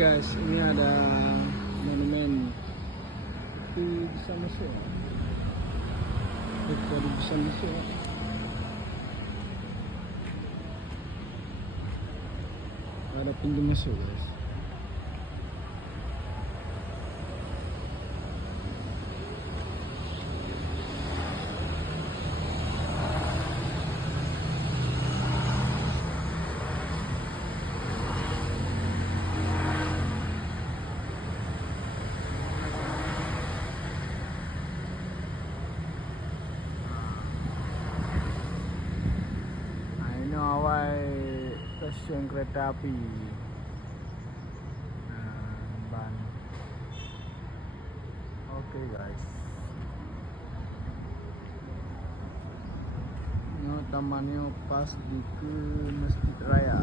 guys, ini ada monumen. Itu bisa masuk. Itu bisa masuk. Ada pintu masuk guys. Stasiun kereta api Ban. Oke guys, ini tamannya pas di ke Masjid Raya.